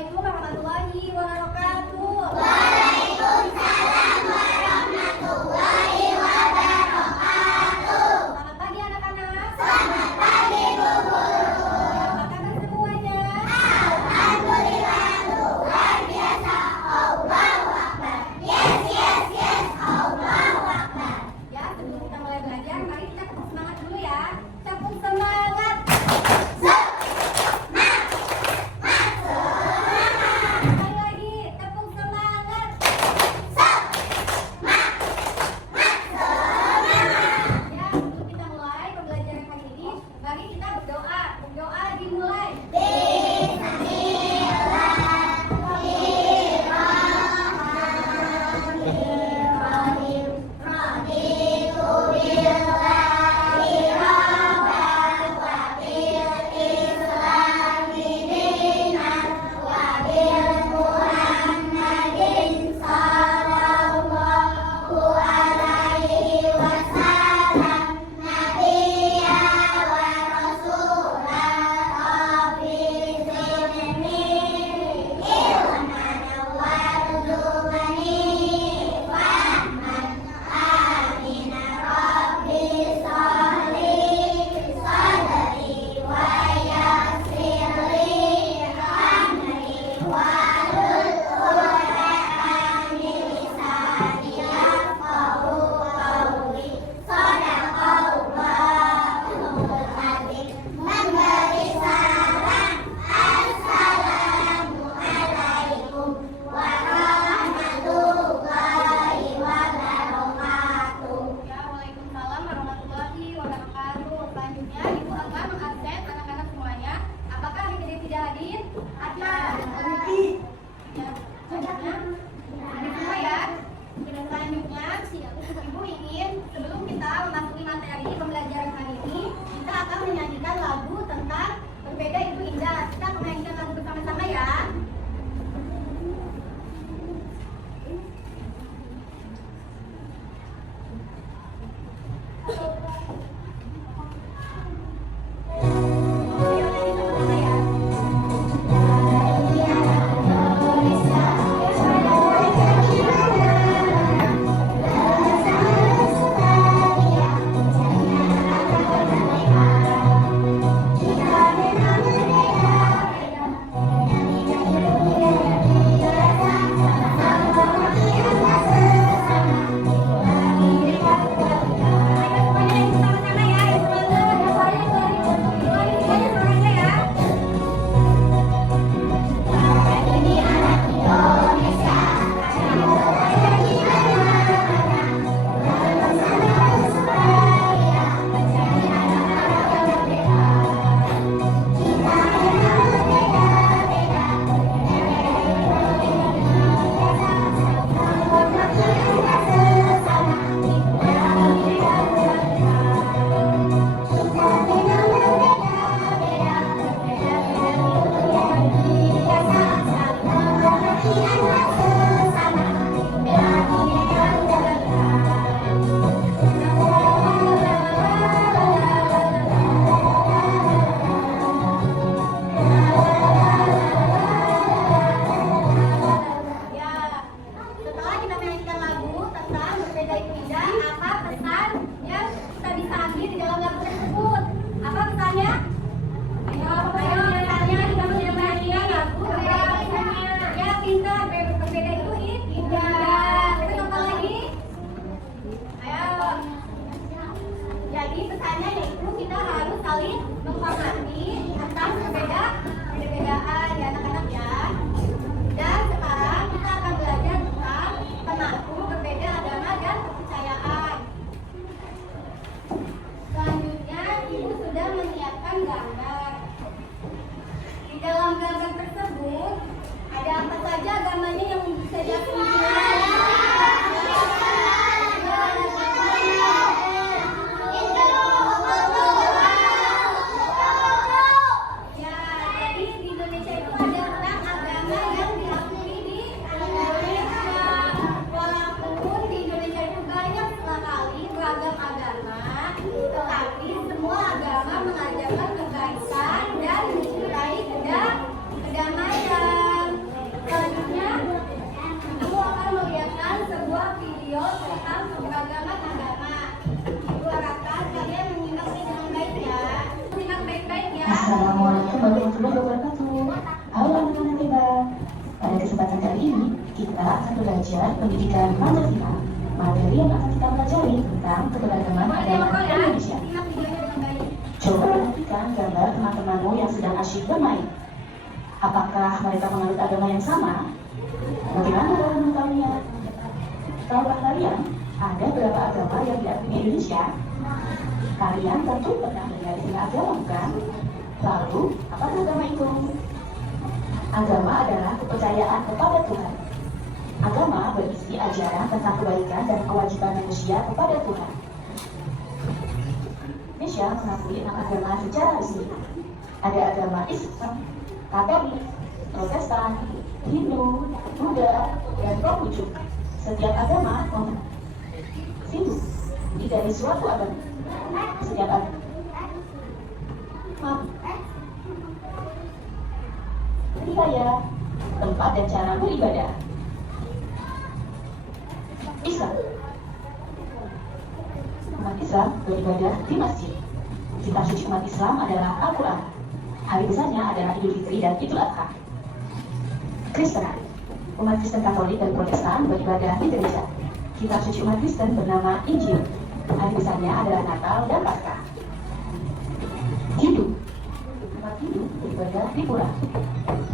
Assalamualaikum warahmatullahi wabarakatuh. Waalaikumsalam warahmatullahi wabarakatuh. Selamat pagi anak-anak. Selamat pagi Bu Guru. Apa kabar semuanya? Alhamdulillah luar biasa. Allahu Akbar. Yes, yes, yes. Allahu Akbar. Ya, sebelum kita mulai belajar, mari kita tepuk semangat dulu ya. Tepuk semangat. Sekali lagi. Assalamualaikum warahmatullahi wabarakatuh. Halo anak-anak hebat. Pada kesempatan kali ini, kita akan belajar pendidikan Pancasila. Materi yang akan kita pelajari tentang keberagaman agama Indonesia. Coba perhatikan gambar teman-temanmu yang sedang asyik bermain. Apakah mereka menganut agama yang sama? Bagaimana cara mengetahuinya? Tahukah kalian ada berapa agama yang diakui di Indonesia? Kalian tentu pernah mendengar istilah agama, bukan? Lalu, apa agama itu? Agama adalah kepercayaan kepada Tuhan. Agama berisi ajaran tentang kebaikan dan kewajiban manusia kepada Tuhan. Indonesia mengakui 6 agama secara resmi. Ada agama Islam, Katolik, Protestan, Hindu, Buddha, dan Konghucu. Setiap agama Hindu dari suatu agama. Setiap agama budaya, tempat dan cara beribadah. Islam. Umat Islam beribadah di masjid. Kitab suci umat Islam adalah Al-Quran. Hari besarnya adalah Idul Fitri dan Idul Adha. Kristen. Umat Kristen Katolik dan Protestan beribadah di gereja. Kitab suci umat Kristen bernama Injil. Hari besarnya adalah Natal dan Paskah. Hindu. Umat Hindu beribadah di pura.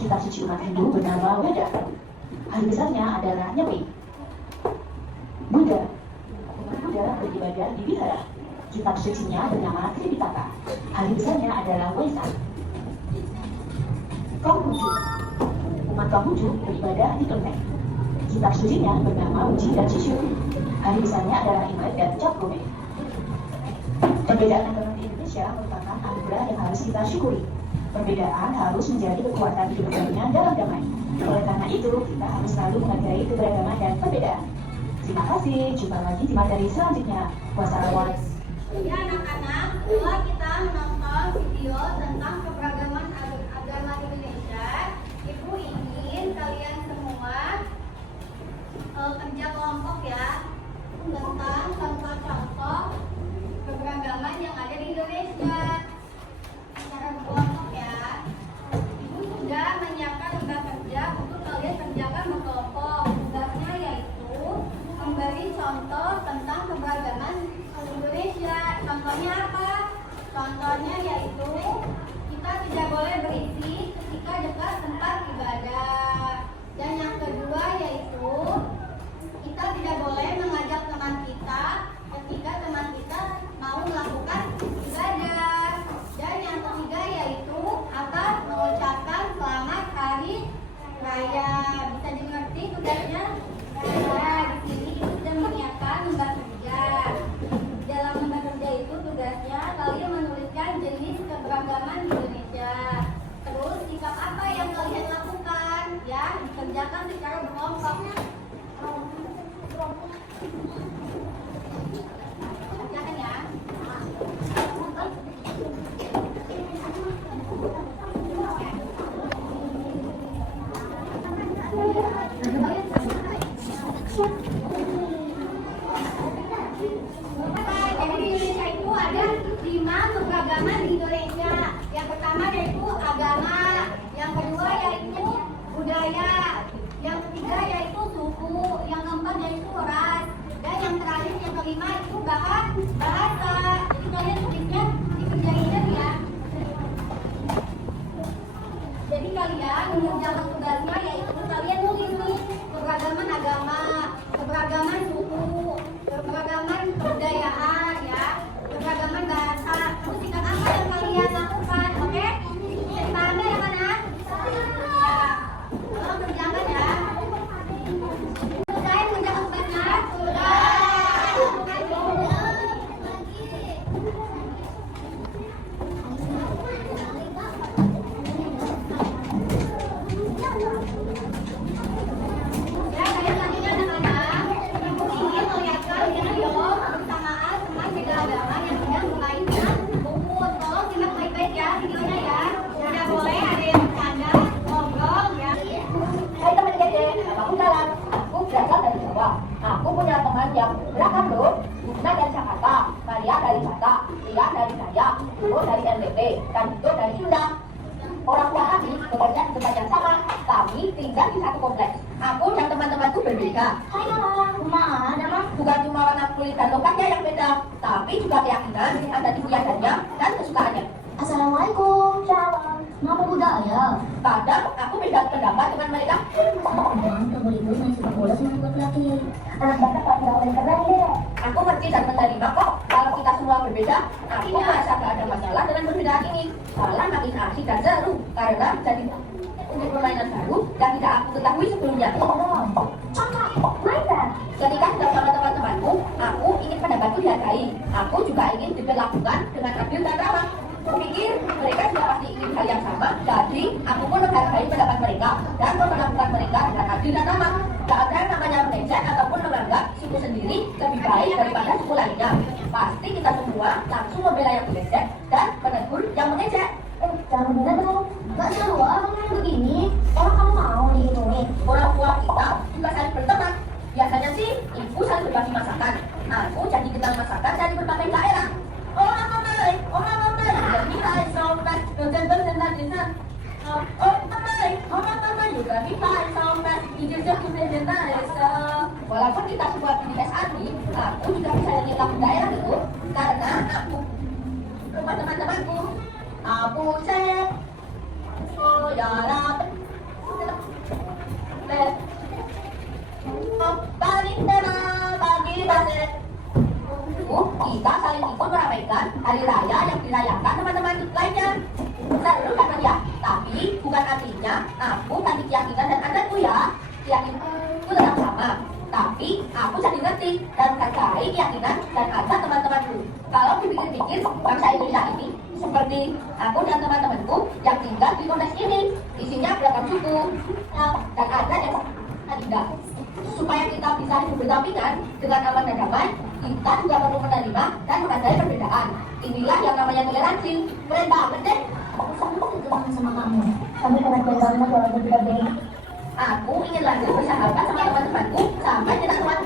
Kitab suci umat Hindu bernama Weda. Hari besarnya adalah Nyepi. Buddha. Umat Buddha beribadah di Vihara. Kitab sucinya bernama Tripitaka. Hari besarnya adalah Waisak. Konghucu. Umat Konghucu beribadah di Kelenteng. Kitab sucinya bernama Uji dan Shishu. Hari besarnya adalah Imlek dan Cap Gome. Perbedaan agama di Indonesia merupakan anugerah yang harus kita syukuri. Perbedaan harus menjadi kekuatan hidup kalian dalam damai. Oleh karena itu, kita harus selalu menghargai keberagaman dan perbedaan. Terima kasih, jumpa lagi di materi selanjutnya. Wassalamualaikum. Ya anak-anak, setelah kita menonton video tentang keberagaman agama Indonesia, Ibu ingin kalian semua kerja kelompok ya tentang contoh-contoh keberagaman yang ada di Indonesia. Secara berkelompok ya. Ibu sudah menyiapkan lembar kerja untuk kalian kerjakan berkelompok. Tugasnya yaitu memberi contoh tentang keberagaman Indonesia. Contohnya apa? Contohnya yaitu kita tidak boleh berisi ketika dekat tempat ibadah. Dan yang kedua yaitu kita tidak boleh mengajak teman kita ketika teman kita mau melakukan ibadah. Dan yang ketiga yaitu apa? Mengucapkan selamat hari raya. Bisa dimengerti tugasnya? Nah, di sini Ibu sudah menyiapkan lembar kerja. Dalam lembar kerja itu tugasnya kalian menuliskan jenis keberagaman di Indonesia. Terus sikap apa yang kalian lakukan? Ya, dikerjakan secara berkelompok. Kerjakan ya. Jadi di Indonesia itu ada 5 keberagaman di Indonesia. Yang pertama yaitu agama, yang kedua yaitu budaya, yang ketiga yaitu suku, yang keempat yaitu ras, dan yang terakhir yang kelima itu bahasa. Jadi kalian tulisnya dikerjain ya. Jadi kalian mengerjakan tugasnya yaitu kalian nulis nih keberagaman agama, keberagaman suku, keberagaman kebudayaan ya, keberagaman bahasa. Terus sikap apa yang kalian lakukan, oke? Paham ya anak-anak? Ya, tolong kerjakan ya. Selesai mengerjakan tugasnya? Sudah. Ya, kalian lanjutkan anak-anak. Ibu ingin melihatkan video bersamaan teman keberagaman yang sedang memainkan buku. Tolong simak baik-baik ya videonya ya. Tidak boleh ada yang bercanda, ngobrol ya. Hai teman dedek, namaku Dalan. Aku berasal dari Jawa. Aku punya teman yang beragam loh. Bunda dari Jakarta, Maria dari Batak, Ria dari Dayak, Ibu dari NTT, dan itu dari Sunda. kami tinggal di satu kompleks. Aku dan teman-temanku berbeda. Hai Mama, kumaha ada Mah? Bukan cuma warna kulit dan lokatnya yang beda, tapi juga keyakinan, adat istiadatnya, dan kesukaannya. Assalamualaikum. Shalom. Mama budaya. Kadang aku beda pendapat dengan mereka. Jangan kamu itu main sepak bola sama laki-laki. Anak bapak paling gak boleh keren deh. Aku ngerti dan menerima kok kalau kita semua berbeda. Aku merasa gak ada masalah dengan perbedaan ini. Malah makin asik dan seru karena jadi untuk permainan baru yang tidak aku ketahui sebelumnya. Contoh, mainan. Ketika sedang sama teman-temanku, aku ingin pendapatku dihargai. Aku juga ingin diperlakukan dengan adil dan ramah. Kupikir mereka juga pasti ingin hal yang sama, jadi aku pun menghargai pendapat mereka dan memperlakukan mereka dengan adil dan ramah. Gak ada yang namanya mengejek ataupun menganggap suku sendiri lebih baik daripada suku lainnya. Pasti kita semua langsung membela yang mengejek dan menegur yang mengejek. Jangan bener dong. Gak seru abang main begini. Emang kamu mau digituin? Orang tua kita juga saling berteman. Biasanya sih ibu saling berbagi masakan. Aku jadi kenal masakan dari berbagai daerah. Orang mamai, jadi saya sampai dosen-dosen di sana. Orang mamai juga bisa sampai ijazah dosen desa. Walaupun kita semua di SAD, aku juga bisa nyanyi lagu daerah itu karena aku rumah teman-temanku. Aku saudara bagi baset. Kita saling ikut meramaikan hari raya yang dirayakan teman-teman lainnya. Seru kan ya? Tapi bukan artinya aku ganti keyakinan dan adatku ya. Keyakinanku tetap sama. Tapi aku jadi ngerti dan menghargai keyakinan dan adat teman-temanku. Kalau dipikir-pikir, bangsa Indonesia ini seperti aku dan teman-temanku yang tinggal di kompleks ini. Isinya beragam suku dan adat yang indah. Supaya kita bisa hidup berdampingan dengan aman dan damai, kita juga perlu menerima dan menghargai perbedaan. Inilah yang namanya toleransi. Keren banget deh. Aku sangat senang sama kamu. Kamu keren banget walaupun berbeda. Aku ingin lanjut bersahabat sama teman-temanku sampai tidak teman